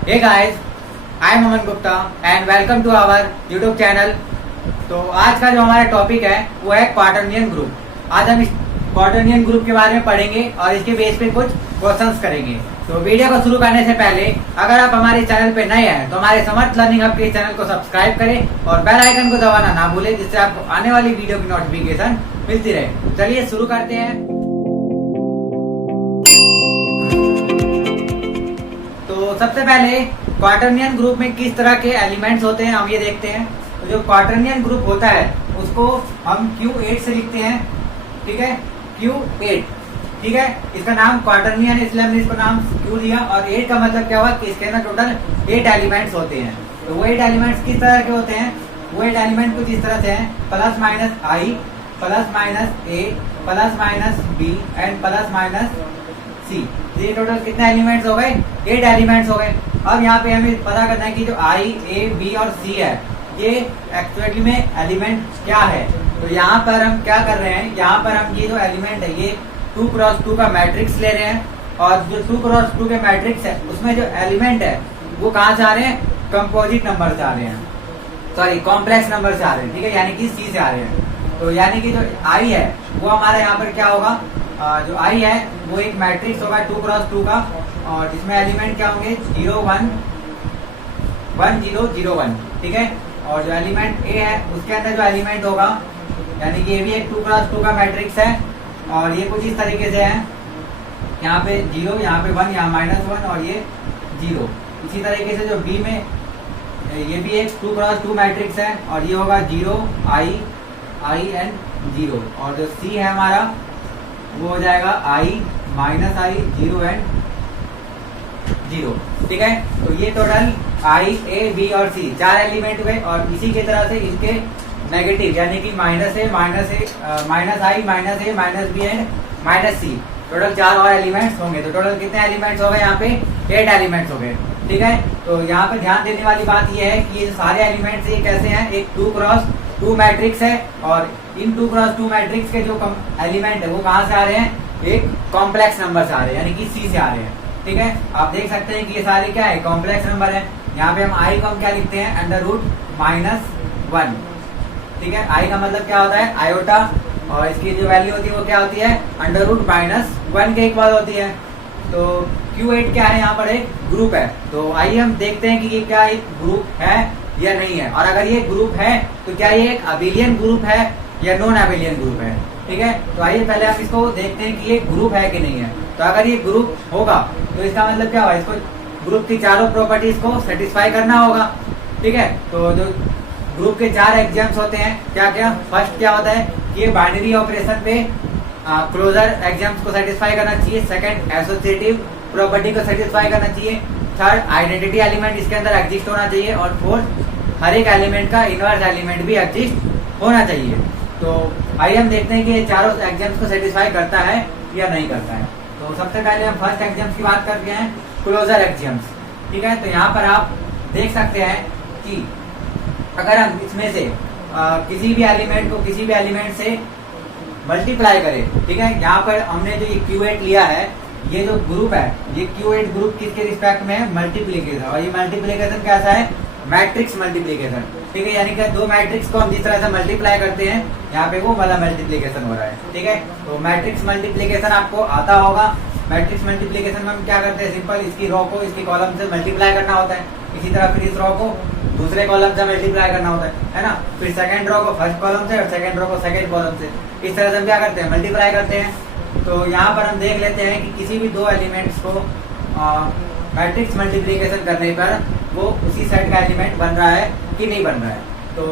Hey guys, I am Aman Gupta and welcome to our YouTube channel. तो आज का जो हमारा टॉपिक है वो है क्वाटर्नियन ग्रुप। आज हम इस क्वाटर्नियन ग्रुप के बारे में पढ़ेंगे और इसके बेस पे कुछ क्वेश्चंस करेंगे। तो वीडियो को शुरू करने से पहले अगर आप हमारे चैनल पे नए हैं तो हमारे समर्थ लर्निंग हब के चैनल को सब्सक्राइब करें और बेल आइकन को दबाना ना भूलें, जिससे आपको आने वाली वीडियो की नोटिफिकेशन मिलती रहे। चलिए शुरू करते हैं। तो सबसे पहले क्वाटर्नियन ग्रुप में किस तरह के एलिमेंट्स होते हैं हम ये देखते हैं। तो जो क्वाटर्नियन ग्रुप होता है उसको हम Q8 से लिखते हैं, ठीक है, Q8, ठीक है। इसका नाम क्वाटर्नियन है इसलिए हमने इसको नाम Q दिया। और 8 का मतलब क्या हुआ कि इसके अंदर टोटल 8 एलिमेंट्स होते हैं। तो वो 8 एलिमेंट्स किस तरह के होते हैं? वो 8 एलिमेंट कुछ इस तरह से हैं, plus minus I, plus minus A, plus minus B and plus minus C. ये टोटल कितने एलिमेंट्स हो गए? 8 एलिमेंट्स हो गए। अब यहाँ पे हमें पता करना है कि जो आई, ए, बी और सी है ये एक्चुअली में एलिमेंट क्या है। तो यहाँ पर हम क्या कर रहे हैं, यहाँ पर हम ये जो एलिमेंट है ये 2x2 का मैट्रिक्स ले रहे हैं। और जो 2x2 के मैट्रिक्स है उसमें जो एलिमेंट है वो कहाँ से आ रहे हैं? कंपोजिट नंबर से आ रहे हैं, सॉरी कॉम्प्लेक्स नंबर से आ रहे हैं, ठीक है, यानी कि सी से आ रहे हैं। तो यानी कि जो आई है वो हमारा यहाँ पर क्या होगा, जो आई है वो एक मैट्रिक्स होगा 2x2 का, और जिसमें एलिमेंट क्या होंगे 0 1 1 0 0 1, ठीक है। और जो एलिमेंट ए है उसके अंदर जो एलिमेंट होगा, यानी कि ये भी एक 2x2 का मैट्रिक्स है और ये कुछ इस तरीके से है, यहाँ पे 0, यहाँ पे 1, यहाँ -1 और ये 0। इसी तरीके से जो बी में ये भी एक 2x2 मैट्रिक्स है और ये होगा 0 I एंड 0। और जो सी है हमारा वो हो जाएगा I -I 0 एंड 0, ठीक है। तो ये टोटल I, A, B और C 4 एलिमेंट हुए। और इसी की तरह से इसके नेगेटिव यानी कि -A, -I, -A, -B and -C total 4 और एलिमेंट्स होंगे। तो टोटल कितने एलिमेंट्स हो गए यहाँ पे? 8 एलिमेंट्स हो गए, ठीक है। तो यहाँ पे ध्यान देने वाली बात ये है कि ये सारे एलिमेंट्स ये कैसे हैं, एक 2x2 मैट्रिक्स है और इन 2x2 मैट्रिक्स के जो एलिमेंट है वो कहाँ से आ रहे हैं? एक कॉम्प्लेक्स नंबर से आ रहे हैं, यानी कि सी से आ रहे हैं, ठीक है। आप देख सकते हैं कि ये सारे क्या है? कॉम्प्लेक्स नंबर है। यहाँ पे हम आई को हम क्या लिखते हैं? √-1, ठीक है। आई का मतलब क्या होता है? आयोटा, और इसकी जो वैल्यू होती है वो क्या होती है? √-1 के इक्वल होती है। तो Q8 क्या है? यहाँ पर एक ग्रुप है। तो आइए हम देखते हैं कि ये क्या एक ग्रुप है या नहीं है। और अगर ये ग्रुप है तो क्या ये एक अबिलियन ग्रुप है या नॉन अबिलियन ग्रुप है, ठीक है। तो आइए पहले हम इसको देखते हैं कि ये ग्रुप है कि नहीं है। तो अगर ये ग्रुप होगा तो इसका मतलब क्या होगा? इसको ग्रुप की चारों प्रॉपर्टीज को सेटिस्फाई करना होगा, ठीक है। तो जो ग्रुप के 4 एग्जाम्स होते हैं क्या क्या? फर्स्ट क्या होता है कि ये बाइनरी ऑपरेशन पे क्लोजर एग्जाम्स को सेटिस्फाई करना चाहिए। सेकंड, एसोसिएटिव प्रॉपर्टी को सेटिस्फाई करना चाहिए। थर्ड, आइडेंटिटी एलिमेंट इसके अंदर एग्जिस्ट होना चाहिए। और फोर्थ, हर एक एलिमेंट का इनवर्स एलिमेंट भी एग्जिस्ट होना चाहिए। तो आइए हम देखते हैं कि ये चारों एग्जाम्स को सेटिस्फाई करता है या नहीं करता है। तो सबसे पहले हम फर्स्ट एग्जाम्स की बात करते हैं, क्लोजर एग्जाम्स, ठीक है। तो यहाँ पर आप देख सकते हैं कि अगर हम इसमें से किसी भी एलिमेंट को किसी भी एलिमेंट से मल्टीप्लाई करें, ठीक है। यहाँ पर हमने जो ये Q8 लिया है, ये जो ग्रुप है ये Q8 ग्रुप किसके रिस्पेक्ट में है? मल्टीप्लीकेशन। और ये मल्टीप्लीकेशन कैसा है? मैट्रिक्स मल्टीप्लीकेशन, ठीक है। यानी कि दो मैट्रिक्स को हम जिस तरह से मल्टीप्लाई करते हैं यहाँ पे वो वाला मल्टीप्लीकेशन हो रहा है, ठीक है। तो मैट्रिक्स मल्टीप्लीकेशन आपको आता होगा। मैट्रिक्स मल्टीप्लीकेशन में हम क्या करते हैं? सिंपल इसकी रो को इसकी कॉलम से मल्टीप्लाई करना होता है। इसी तरह फिर इस रो को दूसरे कॉलम से मल्टीप्लाई करना होता है ना। फिर सेकंड रो को फर्स्ट कॉलम से और सेकंड रो को सेकंड कॉलम से, इस तरह से हम क्या करते हैं? मल्टीप्लाई करते हैं। तो यहाँ पर हम देख लेते हैं कि किसी भी दो एलिमेंट्स को मैट्रिक्स मल्टीप्लीकेशन करने पर वो उसी सेट का एलिमेंट बन रहा है कि नहीं बन रहा है। तो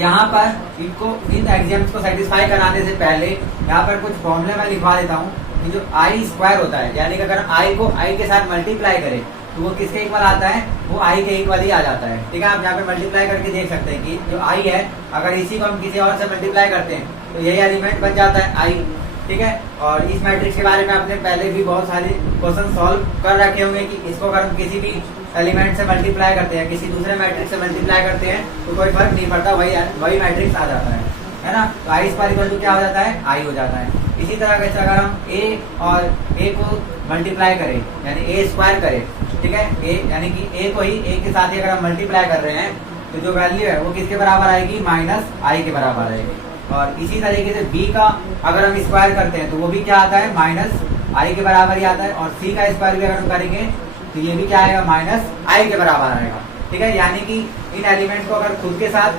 यहाँ पर इनको इन एग्जाम्स को सेटिस्फाई कराने से पहले यहाँ पर कुछ फॉर्मूले मैं लिखवा देता हूँ कि जो आई स्क्वायर होता है, यानी कि अगर आई को आई के साथ मल्टीप्लाई करें तो वो किसके इक्वल आता है? वो आई के इक्वल ही आ जाता है, ठीक है। आप यहाँ पे मल्टीप्लाई करके देख सकते हैं कि जो आई है अगर इसी को हम किसी और से मल्टीप्लाई करते हैं तो यही एलिमेंट बन जाता है आई, ठीक है। और इस मैट्रिक्स के बारे में आपने पहले भी बहुत सारे क्वेश्चन सॉल्व कर रखे होंगे कि इसको अगर हम किसी भी एलिमेंट से मल्टीप्लाई करते हैं, किसी दूसरे मैट्रिक्स से मल्टीप्लाई करते हैं तो कोई फर्क नहीं पड़ता, वही मैट्रिक्स आ जाता है ना। तो आई स्क्वायर इक्वल टू क्या हो जाता है? आई हो जाता है। इसी तरह से अगर हम ए और ए को मल्टीप्लाई करें यानी ए स्क्वायर करें, ठीक है, ए यानी कि ए को ही ए के साथ ही अगर हम मल्टीप्लाई कर रहे हैं तो जो वैल्यू है वो किसके बराबर आएगी, माइनस आई के बराबर आएगी। और इसी तरीके से बी का अगर हम स्क्वायर करते हैं तो वो भी क्या आता है, माइनस आई के बराबर ही आता है। और सी का स्क्वायर भी अगर हम करेंगे तो ये भी क्या आएगा, माइनस आई के बराबर आएगा। ठीक है, यानी कि इन एलिमेंट्स को अगर खुद के साथ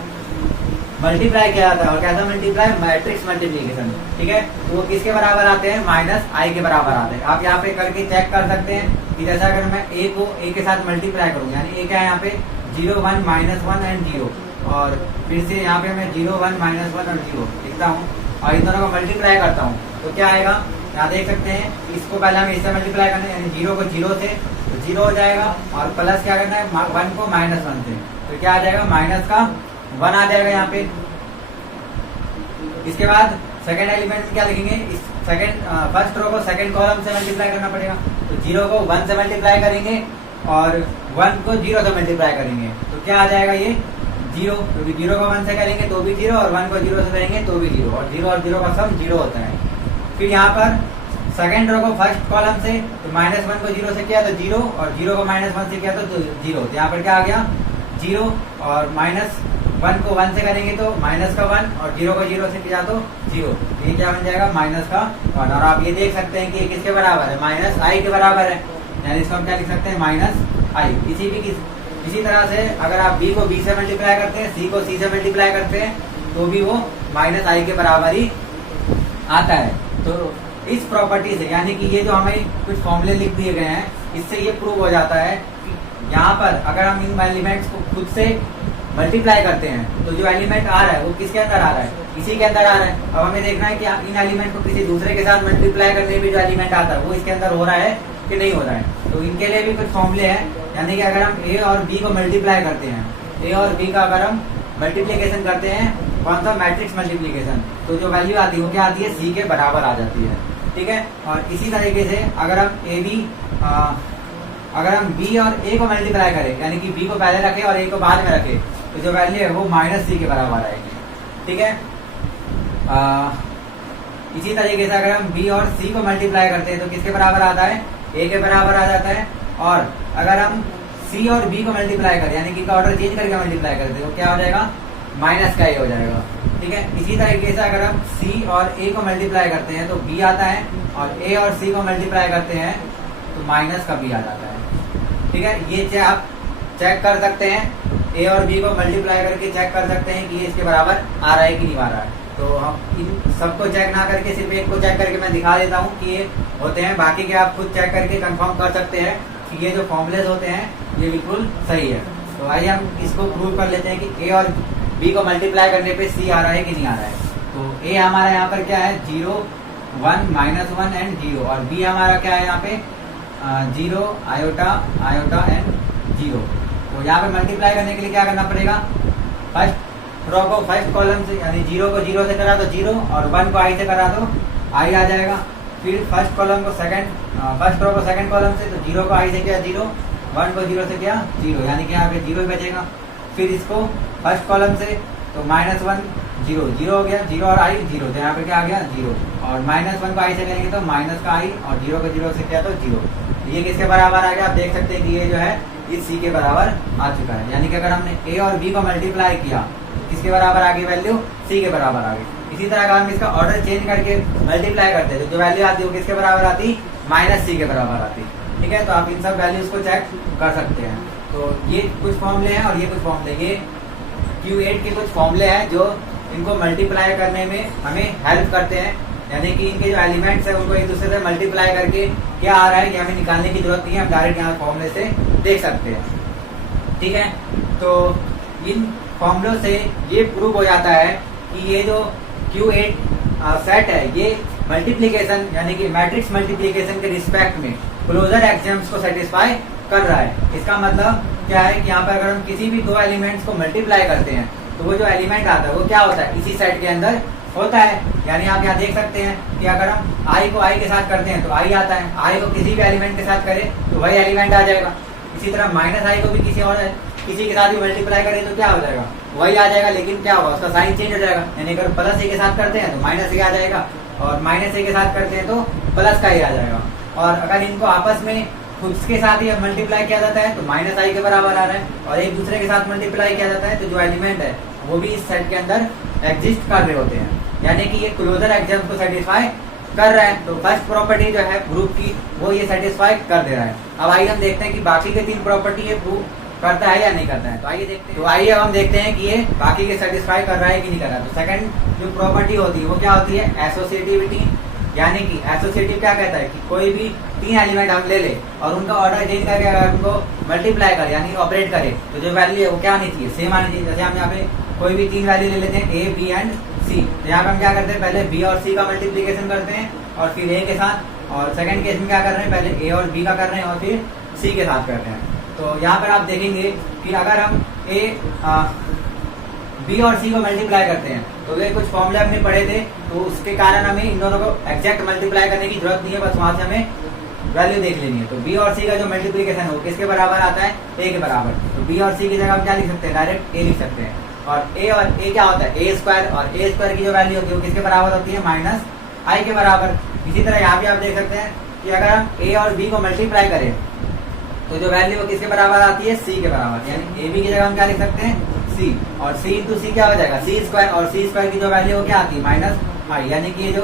मल्टीप्लाई किया जाता है, और कैसा मल्टीप्लाई, मैट्रिक्स मल्टीप्लीकेशन। ठीक है, तो वो किसके बराबर आते हैं, माइनस आई के बराबर आते हैं। आप यहाँ पे करके चेक कर सकते हैं कि जैसा अगर मैं ए को ए के साथ मल्टीप्लाई करूँ, यानी ए क्या है यहाँ पे 0 1 -1 एंड 0, और फिर से यहाँ पे मैं 0 1 -1 और 0 लिखता हूँ और इन दोनों को मल्टीप्लाई करता हूँ तो क्या आएगा, यहाँ देख सकते हैं। इसको पहले हमें इससे मल्टीप्लाई करना है, यानी 0 को 0 से तो 0 हो जाएगा, और प्लस क्या करना है 1 को -1 से, तो क्या आ जाएगा, माइनस का 1 आ जाएगा यहाँ पे। इसके बाद सेकंड एलिमेंट में क्या लिखेंगे, इस सेकंड फर्स्ट रो को सेकंड कॉलम से मल्टीप्लाई करना पड़ेगा, तो 0 को 1 से मल्टीप्लाई करेंगे और 1 को 0 से मल्टीप्लाई करेंगे तो क्या आ जाएगा, ये 0, क्योंकि 0 को 1 से करेंगे तो भी 0 और 1 को 0 से करेंगे तो भी 0, और 0 का सम 0 होता है। फिर यहाँ पर सेकंड रो को फर्स्ट कॉलम से तो -1 को 0 से किया तो 0, और 0 को -1 से किया तो 0, तो यहाँ पर क्या आ गया 0, और -1 को 1 से करेंगे तो माइनस का 1, और 0 को 0 से किया तो 0, ये क्या बन जाएगा, माइनस का 1। और आप ये देख सकते हैं कि ये किसके बराबर है, माइनस आई के बराबर है, यानी इसको हम क्या लिख सकते हैं, माइनस आई। इसी तरह से अगर आप b को b से मल्टीप्लाई करते हैं, c को c से मल्टीप्लाई करते हैं तो भी वो माइनस आई के बराबर ही आता है। तो इस प्रॉपर्टी से, यानी कि ये जो हमें कुछ फॉर्मूले लिख दिए गए हैं, इससे ये प्रूव हो जाता है कि यहाँ पर अगर हम इन एलिमेंट्स को खुद से मल्टीप्लाई करते हैं तो जो एलिमेंट आ रहा है वो किसके अंदर आ रहा है, इसी के अंदर आ रहा है। अब हमें देखना है कि इन एलिमेंट को किसी दूसरे के साथ मल्टीप्लाई करने में जो एलिमेंट आता है वो इसके अंदर हो रहा है कि नहीं हो रहा है। तो इनके लिए भी कुछ फॉर्मूले हैं, यानी कि अगर हम ए और बी को मल्टीप्लाई करते हैं, ए और बी का अगर हम मल्टीप्लीकेशन करते हैं, कौन सा, मैट्रिक्स मल्टीप्लीकेशन, तो जो वैल्यू आती है वो क्या आती है, सी के बराबर आ जाती है। ठीक है, और इसी तरीके से अगर हम बी और ए को मल्टीप्लाई करें, यानी कि बी को पहले रखें और ए को बाद में रखें, तो जो वैल्यू है वो माइनस सी के बराबर आएगी। ठीक है, इसी तरीके से अगर हम बी और सी को मल्टीप्लाई करते हैं तो किसके बराबर आता है, ए के बराबर आ जाता है। और अगर हम सी और बी को मल्टीप्लाई करें, यानी कि ऑर्डर चेंज करके मल्टीप्लाई करते हैं तो क्या हो जाएगा, माइनस का ए हो जाएगा। ठीक है, इसी तरीके से अगर हम सी और ए को मल्टीप्लाई करते हैं तो बी आता है, और ए और सी को मल्टीप्लाई करते हैं तो माइनस का बी आ जाता है। ठीक है, ये आप चेक कर सकते हैं, ए और बी को मल्टीप्लाई करके चेक कर सकते हैं कि ये इसके बराबर आ रहा है कि नहीं आ रहा है। तो हम इन सबको चेक ना करके सिर्फ एक को चेक करके मैं दिखा देता हूँ कि ये होते हैं, बाकी के आप खुद चेक करके कंफर्म कर सकते हैं कि ये जो फॉर्मूलेज होते हैं ये बिल्कुल सही है। तो आइए हम इसको प्रूव कर लेते हैं कि ए और बी को मल्टीप्लाई करने पे सी आ रहा है कि नहीं आ रहा है। तो ए हमारा यहाँ पर क्या है, 0 1 -1 एंड 0, और बी हमारा क्या है यहाँ पे 0 आयोटा एंड 0। तो यहाँ पे मल्टीप्लाई करने के लिए क्या करना पड़ेगा, फर्स्ट रो को फर्स्ट कॉलम से, यानी 0 को 0 से करा तो 0, और 1 को आई से करा तो आई आ जाएगा। फिर फर्स्ट कॉलम को फर्स्ट रो को सेकंड कॉलम से, तो 0 को आई से किया 0, 1 को 0 से किया 0, यानी कि यहाँ पे 0 ही बचेगा। फिर इसको फर्स्ट कॉलम से तो -1 0 हो गया, 0 और आई 0, तो यहाँ पे क्या आ गया 0, और -1 को आई से करेंगे तो माइनस का आई, और 0 को 0 से किया तो 0। ये किसके बराबर आ गया, आप देख सकते हैं कि ये जो है इस सी के बराबर आ चुका है। यानी कि अगर हमने ए और बी को मल्टीप्लाई किया तो किसके बराबर आ गई वैल्यू, सी के बराबर आ गई। इसी तरह अगर हम इसका ऑर्डर चेंज करके मल्टीप्लाई करते हैं तो जो वैल्यू आती है वो किसके बराबर आती, माइनस सी के बराबर आती। ठीक है, तो आप इन सब वैल्यूज को चेक कर सकते हैं। तो ये कुछ फॉर्मूले हैं और ये कुछ फॉर्मूले, ये Q8 के कुछ फॉर्मूले हैं जो इनको मल्टीप्लाई करने में हमें हेल्प करते हैं, यानी कि इनके जो एलिमेंट्स हैं उनको एक दूसरे से मल्टीप्लाई करके क्या आ रहा है ये हमें निकालने की जरूरत नहीं है, हम डायरेक्ट यहाँ फॉर्मूले से देख सकते हैं। ठीक है, तो इन फॉर्मूलों से ये प्रूव हो जाता है कि ये जो Q8 सेट है ये मल्टीप्लीकेशन, यानी कि मैट्रिक्स मल्टीप्लीकेशन के रिस्पेक्ट में क्लोजर एक्सियम्स को सेटिस्फाई कर रहा है। इसका मतलब क्या है कि यहाँ पर अगर हम किसी भी दो एलिमेंट्स को मल्टीप्लाई करते हैं तो वो जो एलिमेंट आता है वो क्या होता है, इसी सेट के अंदर होता है। यानी आप यहाँ देख सकते हैं कि अगर हम आई को आई के साथ करते हैं तो आई आता है, आई को किसी भी एलिमेंट के साथ करें तो वही एलिमेंट आ जाएगा। इसी तरह माइनस आई को भी किसी के साथ भी मल्टीप्लाई करें तो क्या हो जाएगा, वही आ जाएगा, लेकिन क्या होगा उसका साइन चेंज हो जाएगा। यानी अगर प्लस ए के साथ करते हैं तो माइनस ए आ जाएगा, और माइनस ए के साथ करते हैं तो प्लस का ए आ जाएगा। और अगर इनको आपस में खुद के साथ ही मल्टीप्लाई किया जाता है तो माइनस आई के बराबर आ रहा है, और एक दूसरे के साथ मल्टीप्लाई किया जाता है तो जो एलिमेंट है वो भी इस सेट के अंदर एग्जिस्ट कर रहे होते हैं, यानी कि ये क्लोजर एग्जाम को सेटिस्फाई कर रहा है। तो फर्स्ट प्रॉपर्टी जो है ग्रुप की वो ये सेटिस्फाई कर दे रहा है। अब आइए हम देखते हैं कि बाकी के 3 प्रॉपर्टी ये प्रूव करता है या नहीं करता है। तो आइए देखते हैं, तो आइए हम देखते हैं कि ये बाकी के सेटिस्फाई कर रहा है कि नहीं कर रहा है। तो सेकंड जो प्रॉपर्टी होती है वो क्या होती है, एसोसिएटिविटी, यानी कि एसोसिएटिव क्या कहता है कि कोई भी 3 एलिमेंट हम ले ले और उनका ऑर्डर चेंज करके अगर उनको मल्टीप्लाई करे यानी ऑपरेट करे तो जो वैल्यू है वो क्या आनी चाहिए, सेम आनी चाहिए। जैसे हम यहाँ पे कोई भी 3 वैल्यू ले लेते हैं ए, बी एंड सी, तो यहाँ पे हम क्या करते हैं, पहले बी और सी का मल्टीप्लीकेशन करते हैं और फिर ए के साथ, और सेकंड केस में क्या कर रहे हैं, पहले ए और बी का कर रहे हैं और फिर सी के साथ करते हैं। तो यहाँ पर आप देखेंगे कि अगर हम बी और सी को मल्टीप्लाई करते हैं तो वे कुछ फॉर्मूला हमने पढ़े थे, तो उसके कारण हमें इन दोनों को एग्जैक्ट मल्टीप्लाई करने की जरूरत नहीं है, बस वहां से हमें वैल्यू देख लेनी है। तो बी और सी का जो मल्टीप्लीकेशन है वो किसके बराबर आता है, ए के बराबर। तो बी और सी की जगह हम क्या लिख सकते हैं, डायरेक्ट ए लिख सकते हैं। और ए क्या होता है, ए स्क्वायर, और ए स्क्वायर की जो वैल्यू होती है वो किसके बराबर होती है, माइनस आई के बराबर। इसी तरह यहाँ भी आप देख सकते हैं कि अगर हम ए और बी को मल्टीप्लाई करें तो जो वैल्यू वो किसके बराबर आती है, सी के बराबर, यानी ए बी की जगह हम क्या लिख सकते हैं, सी, और सी इंटू सी क्या हो जाएगा, सी स्क्वायर, और सी स्क्वायर की जो वैल्यू वो क्या आती है, माइनस आई, यानी कि ये जो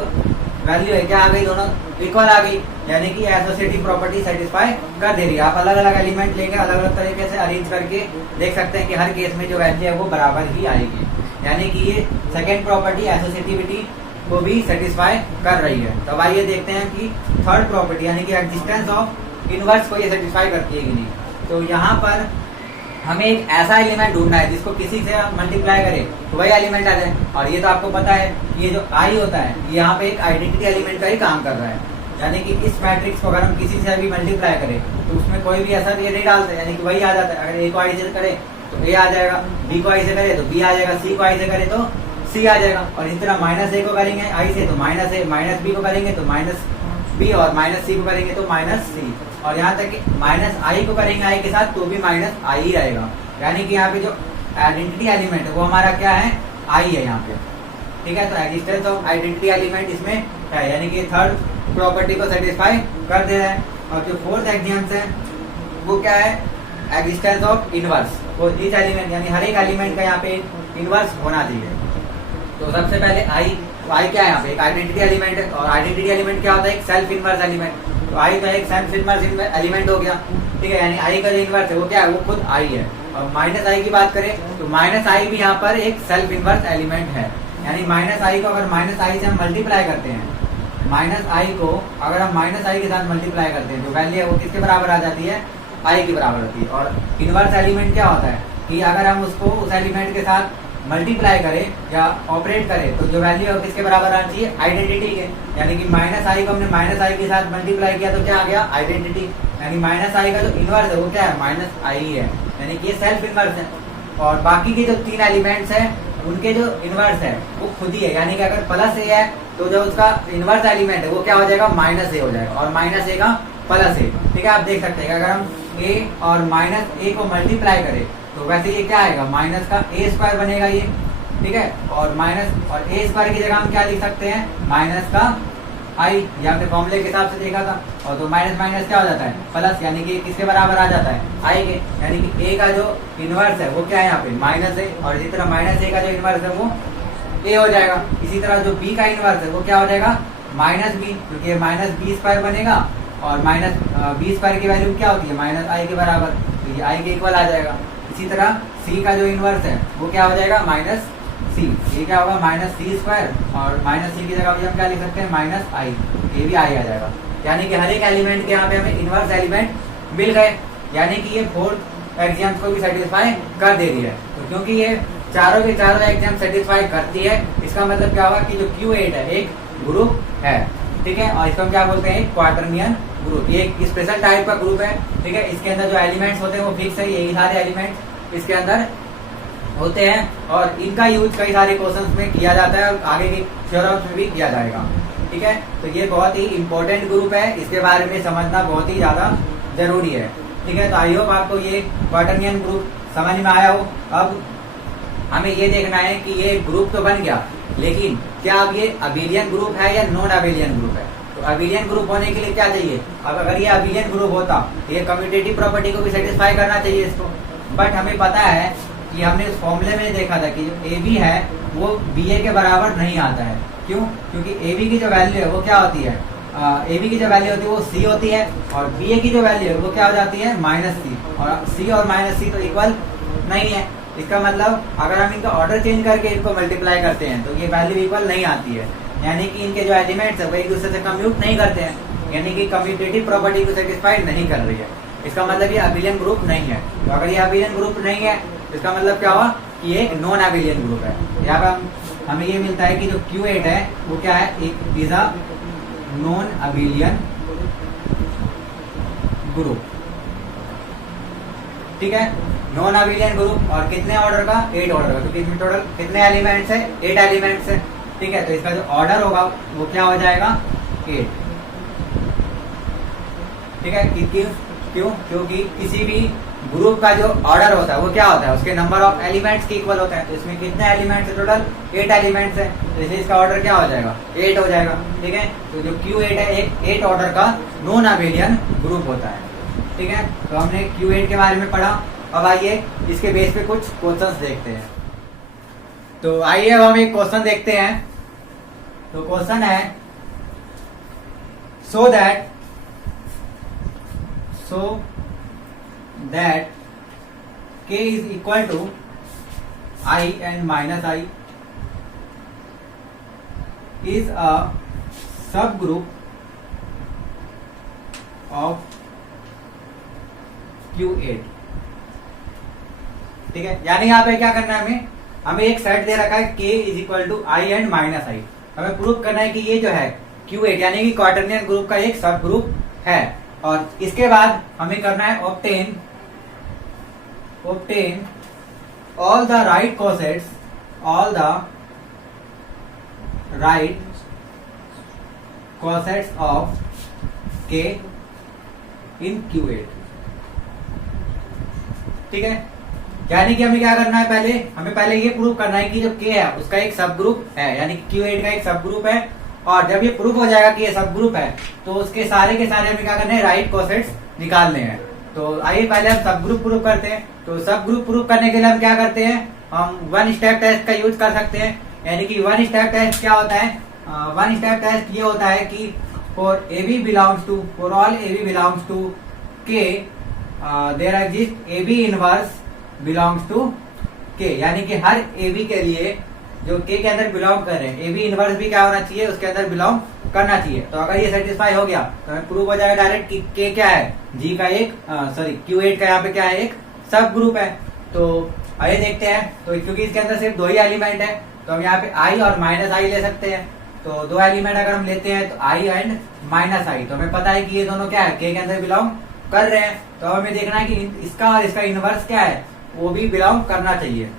वैल्यू है क्या आ गई, दोनों इक्वल आ गई, यानी कि एसोसिएटिव प्रॉपर्टी सेटिस्फाई कर दे रही है। आप अलग अलग एलिमेंट लेकर अलग अलग तरीके से अरेंज करके देख सकते हैं कि हर केस में जो वैल्यू है वो बराबर ही आएगी, यानी कि ये सेकेंड प्रॉपर्टी एसोसिएटिविटी को भी सेटिस्फाई कर रही है। तो आइए देखते हैं कि थर्ड प्रॉपर्टी यानी कि एग्जिस्टेंस ऑफ इनवर्स को ये सेटिस्फाई करती है कि नहीं। तो यहाँ पर हमें एक ऐसा एलिमेंट ढूंढना है जिसको किसी से हम मल्टीप्लाई करें तो वही एलिमेंट आ जाए, और ये तो आपको पता है ये जो आई होता है ये यहाँ पे एक आइडेंटिटी एलिमेंट का ही काम कर रहा है, यानी कि इस मैट्रिक्स को अगर हम किसी से भी मल्टीप्लाई करें तो उसमें कोई भी ऐसा ये नहीं डालते, यानी कि वही आ जाता है। अगर ए को आई से करे तो ए आ जाएगा, बी को आई से करे तो बी आ जाएगा, सी को आई से करे तो सी आ जाएगा, और इस तरह माइनस ए को करेंगे आई से तो माइनस ए, माइनस बी को करेंगे तो माइनस बी, और माइनस सी को करेंगे तो माइनस सी, और यहाँ तक कि माइनस आई को करेंगे आई के साथ तो भी माइनस आई ही आएगा, यानी कि यहाँ पे जो आइडेंटिटी एलिमेंट है वो हमारा क्या है, आई है यहाँ पे। ठीक है, तो एग्जिस्टेंस ऑफ आइडेंटिटी एलिमेंट इसमें है, यानी कि थर्ड प्रॉपर्टी को सेटिस्फाई कर दे रहा है। और जो फोर्थ एग्जाम्स है वो क्या है, एग्जिस्टेंस ऑफ इनवर्स, वो इस एलिमेंट यानी हर एक एलिमेंट का यहाँ पे इनवर्स होना चाहिए। तो सबसे पहले आई, तो आई क्या है यहाँ पे, एक आइडेंटिटी एलिमेंट है, और आइडेंटिटी एलिमेंट क्या होता है, एक सेल्फ इनवर्स एलिमेंट। तो आई तो एक सेल्फ इनवर्स एलिमेंट हो गया, ठीक है, यानी आई का जो इनवर्स है वो क्या है, वो खुद आई है। और माइनस आई की बात करें तो माइनस आई भी यहाँ पर एक सेल्फ इनवर्स एलिमेंट है, यानी माइनस आई को अगर माइनस आई से हम मल्टीप्लाई करते हैं, माइनस आई को अगर हम माइनस आई के साथ मल्टीप्लाई करते हैं तो वैल्यू है वो किसके बराबर आ जाती है, आई के बराबर होती है। और इनवर्स एलिमेंट क्या होता है कि अगर हम उसको उस एलिमेंट के साथ मल्टीप्लाई करें या ऑपरेट करें तो जो वैल्यू है किसके बराबर आनी चाहिए, आइडेंटिटी के, यानी कि माइनस आई को हमने माइनस आई के साथ मल्टीप्लाई किया तो क्या आ गया, आइडेंटिटी, यानी माइनस आई का जो इनवर्स है वो क्या है, माइनस आई है, यानी कि ये सेल्फ इनवर्स है। और बाकी के जो 3 एलिमेंट्स हैं उनके जो इनवर्स है वो खुद ही है, यानी कि अगर प्लस ए है तो जो उसका इनवर्स एलिमेंट है वो क्या हो जाएगा, माइनस ए हो जाएगा, और माइनस ए का प्लस ए। ठीक है, आप देख सकते हैं कि अगर हम ए और माइनस ए को मल्टीप्लाई करें तो वैसे ये क्या आएगा, माइनस का ए स्क्वायर बनेगा ये, ठीक है, और माइनस और ए स्क्वायर की जगह हम क्या लिख सकते हैं, माइनस का आई, यहाँ पे फॉर्मूले के हिसाब से देखा था, और तो माइनस माइनस क्या हो जाता है, प्लस, यानी कि किसके बराबर आ जाता है, आई के, यानी कि ए का जो इनवर्स है वो क्या है यहाँ पे, माइनस है, और इसी तरह माइनस ए का जो इनवर्स है वो ए हो जाएगा। इसी तरह जो बी का इनवर्स है वो क्या हो जाएगा, माइनस बी, क्योंकि माइनस बी स्क्वायर बनेगा, और माइनस बी स्क्वायर की वैल्यू क्या होती है, माइनस आई के बराबर, तो ये आई के इक्वल आ जाएगा। इसी तरह सी का जो इनवर्स है वो क्या हो जाएगा, माइनस सी, ये क्या होगा, माइनस सी स्क्वायर, और माइनस सी की जगह भी हम क्या लिख सकते हैं, माइनस आई, ये भी आई आ जाएगा, यानी कि हर एक एलिमेंट के यहाँ पे हमें इनवर्स एलिमेंट मिल गए, यानी कि ये फोर्थ एग्जाम्स को भी सेटिस्फाई कर दे रही है। तो क्योंकि ये चारों के चारों एग्जाम सेटिस्फाई करती है, इसका मतलब क्या होगा कि जो Q8 है एक ग्रुप है, ठीक है, और इसको हम क्या बोलते हैं, एक क्वार्टरनियन ग्रुप, ये एक स्पेशल टाइप का ग्रुप है, ठीक है। इसके अंदर जो एलिमेंट्स होते हैं वो फिक्स है, यही सारे एलिमेंट्स इसके अंदर होते हैं, और इनका यूज कई सारे क्वेश्चंस में किया जाता है और आगे के थ्योरम्स में भी किया जाएगा, ठीक है। तो ये बहुत ही इंपॉर्टेंट ग्रुप है, इसके बारे में समझना बहुत ही ज्यादा जरूरी है, ठीक है। तो आई होप आपको ये क्वार्टरनियन ग्रुप समझ में आया हो। अब हमें ये देखना है कि ये ग्रुप तो बन गया, लेकिन क्या अब ये अबेलियन ग्रुप है या नॉन अबेलियन ग्रुप है। तो अबिलियन ग्रुप होने के लिए क्या चाहिए, अब अगर ये अबिलियन ग्रुप होता ये कम्यूटेटिव प्रॉपर्टी को भी सेटिस्फाई करना चाहिए इसको, बट हमें पता है कि हमने उस फॉर्मूले में देखा था कि जो ए बी है वो बी ए के बराबर नहीं आता है। क्यों? क्योंकि ए बी की जो वैल्यू है वो क्या होती है, ए बी की जो वैल्यू होती है वो सी होती है, और बी ए की जो वैल्यू है वो क्या हो जाती है माइनस सी, और सी और माइनस सी तो इक्वल नहीं है। इसका मतलब अगर हम इनका ऑर्डर चेंज करके इनको मल्टीप्लाई करते हैं तो ये वैल्यू इक्वल नहीं आती है, यानी कि इनके जो एलिमेंट्स है वो एक दूसरे से कम्यूट नहीं करते हैं, यानी कि कम्यूटेटिव प्रॉपर्टी को सेटिस्फाइड नहीं कर रही है। इसका मतलब ये अबिलियन ग्रुप नहीं है। तो अगर ये अबिलियन ग्रुप नहीं है इसका मतलब क्या हुआ कि ये एक नॉन अबिलियन ग्रुप है। यहाँ पे हमें ये मिलता है कि जो Q8 है वो क्या है, एक is a non abelian group. ठीक है, नॉन अबिलियन ग्रुप, और कितने ऑर्डर का, 8 ऑर्डर का, क्योंकि इसमें टोटल कितने एलिमेंट्स है, 8 एलिमेंट्स है। ठीक है, तो इसका जो ऑर्डर होगा वो क्या हो जाएगा, 8। ठीक है, क्यों? क्योंकि किसी भी ग्रुप का जो ऑर्डर होता है वो क्या होता है, उसके नंबर ऑफ एलिमेंट्स के इक्वल होता है। तो इसमें कितने एलिमेंट्स है, टोटल 8 एलिमेंट्स है, तो इसलिए इसका ऑर्डर क्या हो जाएगा, 8 हो जाएगा। ठीक है, तो जो Q8 है एक 8 ऑर्डर का नॉन अबिलियन ग्रुप होता है। ठीक है, तो हमने Q8 के बारे में पढ़ा। अब आइए इसके बेस पे कुछ क्वेश्चंस देखते हैं। तो आइए अब हम एक क्वेश्चन देखते हैं। तो क्वेश्चन है so that k is equal to I and minus I is a subgroup of Q8। ठीक है, यानी यहाँ पे क्या करना है, हमें एक सेट दे रखा है k is equal to I and minus I। हमें प्रूव करना है कि ये जो है Q8 यानी कि क्वार्टरनियन ग्रुप का एक सब ग्रुप है, और इसके बाद हमें करना है obtain all the right cosets of k in Q8। ठीक है, यानी कि हमें क्या करना है, हमें पहले ये प्रूव करना है कि जो k है उसका एक सब ग्रुप है, यानी कि Q8 का एक सब ग्रुप है। और जब ये प्रूव हो जाएगा कि ये सब ग्रुप है तो उसके सारे के सारे हमें क्या करना है, राइट कोसेट्स निकालने हैं। तो आइए पहले हम सब ग्रुप प्रूव करते हैं। तो सब ग्रुप प्रूव करने के लिए हम क्या करते हैं, हम वन स्टेप टेस्ट का यूज कर सकते हैं। यानी कि वन स्टेप टेस्ट क्या होता है, वन स्टेप टेस्ट ये होता है कि for all AB belongs to K there exist AB inverse belongs to K, यानी कि हर AB के लिए जो K के अंदर बिलोंग कर रहे हैं AB इनवर्स भी क्या होना चाहिए, उसके अंदर बिलोंग करना चाहिए। तो अगर ये सेटिस्फाई हो गया तो हमें प्रूव हो जाएगा डायरेक्ट कि K क्या है, G का एक Q8 का यहाँ पे क्या है, एक सब ग्रुप है। तो आइए देखते हैं। तो क्योंकि इसके अंदर सिर्फ 2 ही एलिमेंट है तो हम यहाँ पे I और माइनस I ले सकते हैं। तो 2 एलिमेंट अगर हम लेते हैं तो I एंड माइनस I, तो हमें पता है कि ये दोनों क्या है, K के अंदर बिलोंग कर रहे हैं। तो हमें देखना है कि इसका और इसका इनवर्स क्या है, वो भी बिलोंग करना चाहिए।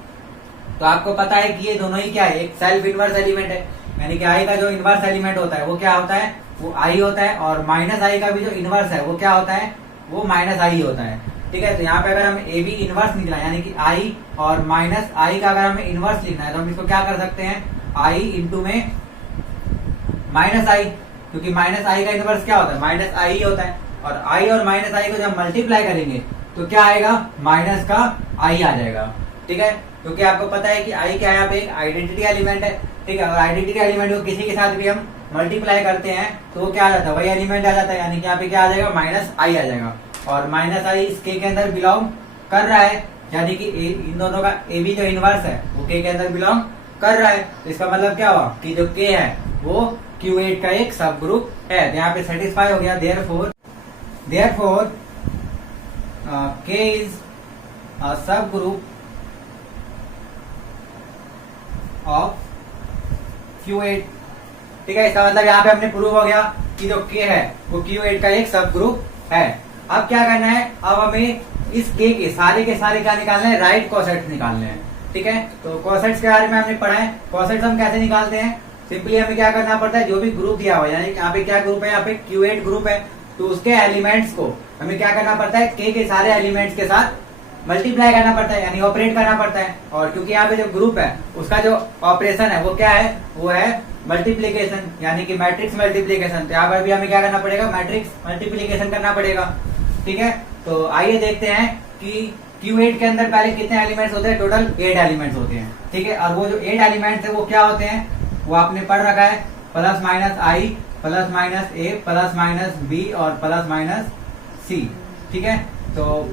तो आपको पता है कि ये दोनों ही क्या है, एक सेल्फ इनवर्स एलिमेंट है, यानी कि I का जो इनवर्स एलिमेंट होता है वो क्या होता है, वो I होता है, और माइनस I का भी जो इनवर्स है वो क्या होता है, वो माइनस I होता है। ठीक है, तो यहाँ पे अगर हम AB इनवर्स निकला यानी कि I और माइनस I का अगर हमें इनवर्स लिखना है तो हम इसको क्या कर सकते हैं, I इंटू में माइनस I, क्योंकि माइनस I का इनवर्स क्या होता है, माइनस I ही होता है। और I और माइनस I को जब मल्टीप्लाई करेंगे तो क्या आएगा, माइनस का I आ जाएगा। ठीक है, क्योंकि आपको पता है कि I क्या है, यहाँ पे एक आइडेंटिटी एलिमेंट है। ठीक है, और आइडेंटिटी एलिमेंट को किसी के साथ भी हम मल्टीप्लाई करते हैं तो वो क्या आ जाता है, वही एलिमेंट आ जाता है, यानी कि यहाँ पे क्या आ जाएगा, माइनस I आ जाएगा। और माइनस I इस K के अंदर बिलोंग कर रहा है, यानी कि इन दोनों का AB जो इनवर्स है वो K के अंदर बिलोंग कर रहा है। तो इसका मतलब क्या हुआ कि जो K है वो Q8 का एक सब ग्रुप है। तो यहाँ पे सेटिस्फाई हो गया। देयरफॉर K इज अ सब ग्रुप ऑफ Q8। ठीक है, इसका मतलब यहाँ पे हमने प्रूव हो गया कि जो K है वो Q8 का एक सब ग्रुप है। अब क्या करना है, अब हमें इस K के सारे क्या निकालने हैं, राइट कोसेट्स निकालने हैं। ठीक है, तो कोसेट्स के बारे में हमने पढ़ा है। कोसेट्स हम कैसे निकालते हैं, सिंपली हमें क्या करना पड़ता है, जो भी ग्रुप दिया हुआ है, यानी यहाँ पे क्या ग्रुप है, यहाँ पे Q8 ग्रुप है, तो उसके एलिमेंट्स को हमें क्या करना पड़ता है, K के सारे एलिमेंट्स के साथ मल्टीप्लाई करना पड़ता है, यानी ऑपरेट करना पड़ता है। और क्योंकि यहाँ पे जो ग्रुप है उसका जो ऑपरेशन है वो क्या है, वो है मल्टीप्लीकेशन यानी कि मैट्रिक्स मल्टीप्लीकेशन। तो यहाँ पर भी हमें क्या करना पड़ेगा, मैट्रिक्स मल्टीप्लीकेशन करना पड़ेगा। ठीक है, तो आइए देखते हैं कि Q8 के अंदर पहले कितने एलिमेंट्स होते हैं। टोटल 8 एलिमेंट्स होते हैं। ठीक है, और वो जो 8 एलिमेंट्स है वो क्या होते हैं, वो आपने पढ़ रखा है, plus minus I, plus minus A, plus minus B और प्लस माइनस सी। ठीक है, तो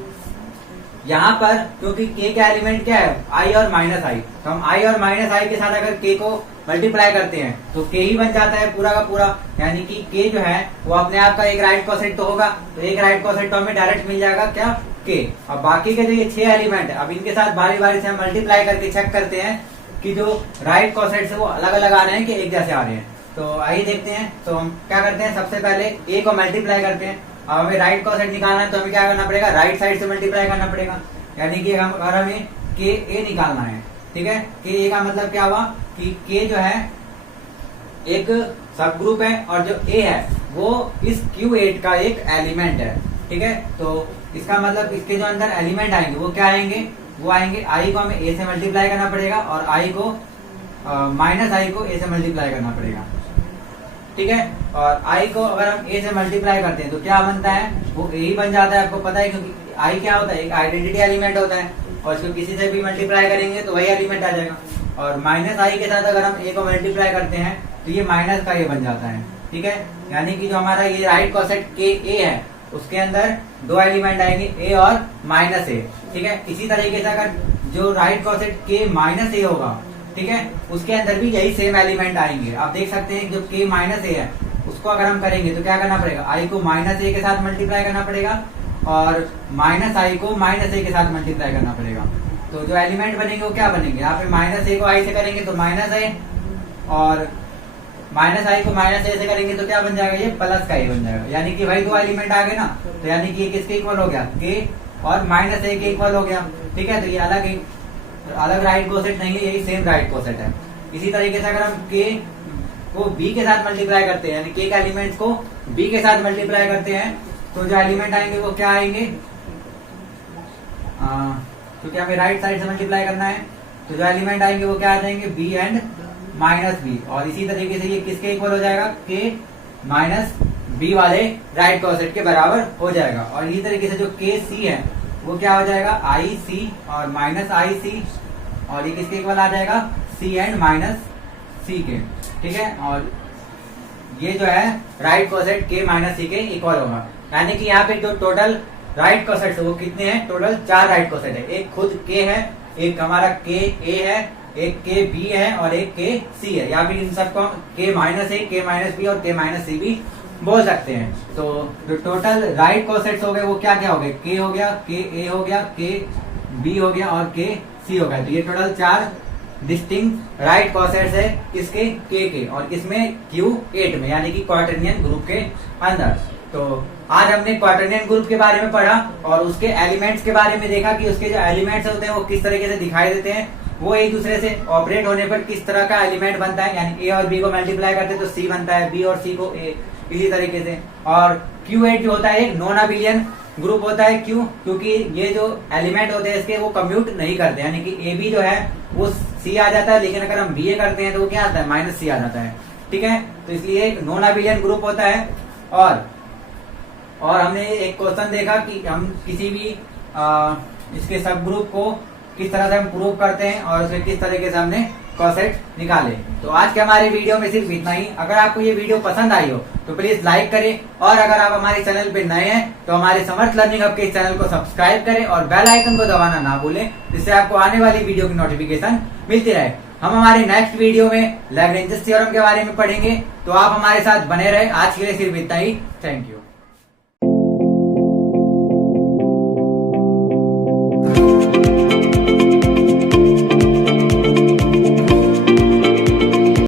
यहाँ पर क्योंकि k का एलिमेंट क्या है, i और माइनस आई, तो हम i और माइनस आई के साथ अगर k को मल्टीप्लाई करते हैं तो k ही बन जाता है पूरा का पूरा। यानी कि k जो है वो अपने आप का एक राइट कोसेट तो होगा, तो एक राइट कोसेट तो हमें डायरेक्ट मिल जाएगा क्या, k। अब बाकी के जो ये 6 एलिमेंट है, अब इनके साथ बारी बारी से हम मल्टीप्लाई करके चेक करते हैं कि जो राइट कोसेट है वो अलग अलग आ रहे हैं कि एक जैसे आ रहे हैं। तो आइए देखते हैं। तो हम क्या करते हैं, सबसे पहले a को मल्टीप्लाई करते हैं। अब हमें राइट कोसेट निकालना है तो हमें क्या करना पड़ेगा, राइट साइड से मल्टीप्लाई करना पड़ेगा। यानी कि अगर हमें के ए निकालना है, ठीक है, के ए का मतलब क्या हुआ कि के जो है एक सब ग्रुप है और जो ए है वो इस Q8 का एक एलिमेंट है। ठीक है, तो इसका मतलब इसके जो अंदर एलिमेंट आएंगे वो क्या आएंगे, वो आएंगे आई को हमें ए से मल्टीप्लाई करना पड़ेगा और आई को माइनस आई को ए से मल्टीप्लाई करना पड़ेगा। ठीक है, और आई को अगर हम ए से मल्टीप्लाई करते हैं तो क्या बनता है, वो ए ही बन जाता है। आपको पता है क्योंकि आई क्या होता है, एक आइडेंटिटी एलिमेंट होता है और इसको किसी से भी मल्टीप्लाई करेंगे तो वही एलिमेंट आ जाएगा। और माइनस आई के साथ अगर हम ए को मल्टीप्लाई करते हैं तो ये माइनस का ए बन जाता है। ठीक है, यानी कि जो हमारा ये राइट कोसेट के ए है उसके अंदर 2 एलिमेंट आएंगे, ए और माइनस ए। ठीक है, इसी तरीके से अगर जो राइट कोसेट के माइनस ए होगा, ठीक है, उसके अंदर भी यही सेम एलिमेंट आएंगे। आप देख सकते हैं जो k माइनस ए है उसको अगर हम करेंगे तो क्या करना पड़ेगा, i को माइनस ए के साथ मल्टीप्लाई करना पड़ेगा और माइनस आई को माइनस ए के साथ मल्टीप्लाई करना पड़ेगा। तो जो एलिमेंट बनेंगे वो क्या बनेंगे, यहाँ पे माइनस ए को आई से करेंगे तो माइनस ए और माइनस आई को माइनस ए से करेंगे तो क्या बन जाएगा, ये प्लस का ए बन जाएगा। यानी कि भाई 2 एलिमेंट आ गए ना, तो यानी कि ये किसके इक्वल हो गया, k और माइनस ए के इक्वल हो गया। ठीक है, तो ये अलग राइट कोसेट नहीं है, यही सेम राइट कोसेट है। इसी तरीके से अगर हम k को b के साथ मल्टीप्लाई करते हैं, यानी k के एलिमेंट्स को b के साथ मल्टीप्लाई करते हैं तो जो एलिमेंट आएंगे वो क्या आएंगे, क्योंकि हमें राइट साइड से मल्टीप्लाई करना है तो जो एलिमेंट आएंगे वो क्या आ जाएंगे, b एंड माइनस बी। और इसी तरीके से ये किसके इक्वल हो जाएगा, k माइनस b वाले राइट कोसेट के बराबर हो जाएगा। और इसी तरीके से जो k c है वो क्या हो जाएगा, आई सी और माइनस आई सी, और ये किसके इक्वल आ जाएगा, सी एंड माइनस सी के। ठीक है, और ये जो है राइट कोसेट के माइनस सी के इक्वल होगा। यानी कि यहाँ पे जो टोटल राइट कोसेट है वो कितने हैं, टोटल 4 राइट कोसेट है। एक खुद के है, एक हमारा के ए है, एक के बी है और एक के सी है, या फिर इन सबको के माइनस ए, के माइनस बी और के माइनस सी भी बोल सकते हैं। तो जो टोटल राइट कोसेट्स हो गए वो क्या क्या हो गए, के हो गया, के ए हो गया, के बी हो गया और के सी हो गया। तो ये टोटल 4 डिस्टिंक्ट राइट कोसेट्स है किसके, के और किसमें, Q8 में, यानी कि क्वार्टरनियन ग्रुप के अंदर। तो आज हमने क्वार्टरनियन ग्रुप के बारे में पढ़ा और उसके एलिमेंट्स के बारे में देखा कि उसके जो एलिमेंट्स होते हैं वो किस तरीके से दिखाई देते हैं, वो एक दूसरे से ऑपरेट होने पर किस तरह का एलिमेंट बनता है। यानी ए और बी को मल्टीप्लाई करते तो सी बनता है, बी और सी को ए, इसी तरीके से। और Q8 जो होता है एक नॉन अबिलियन ग्रुप होता है, क्यों, क्योंकि ये जो एलिमेंट होते हैं इसके वो कम्यूट नहीं करते, यानी कि ए बी जो है वो सी आ जाता है, लेकिन अगर हम बी ए करते हैं तो वो क्या आता है, माइनस सी आ जाता है। ठीक है, तो इसलिए एक नॉन अबिलियन ग्रुप होता है। और हमने एक क्वेश्चन देखा कि हम किसी भी इसके सब ग्रुप को किस तरह से हम प्रूव करते हैं और उसके किस तरीके से हमने कोसेट निकाले। तो आज के हमारे वीडियो में सिर्फ इतना ही। अगर आपको ये वीडियो पसंद आई हो तो प्लीज लाइक करें, और अगर आप हमारे चैनल पे नए हैं तो हमारे समर्थ लर्निंग हब के इस चैनल को सब्सक्राइब करें और बेल आइकन को दबाना ना भूलें, जिससे आपको आने वाली वीडियो की नोटिफिकेशन मिलती रहे। हम हमारे नेक्स्ट वीडियो में लैग्रेंज थ्योरम के बारे में पढ़ेंगे, तो आप हमारे साथ बने रहे। आज के लिए सिर्फ इतना ही। Thank you.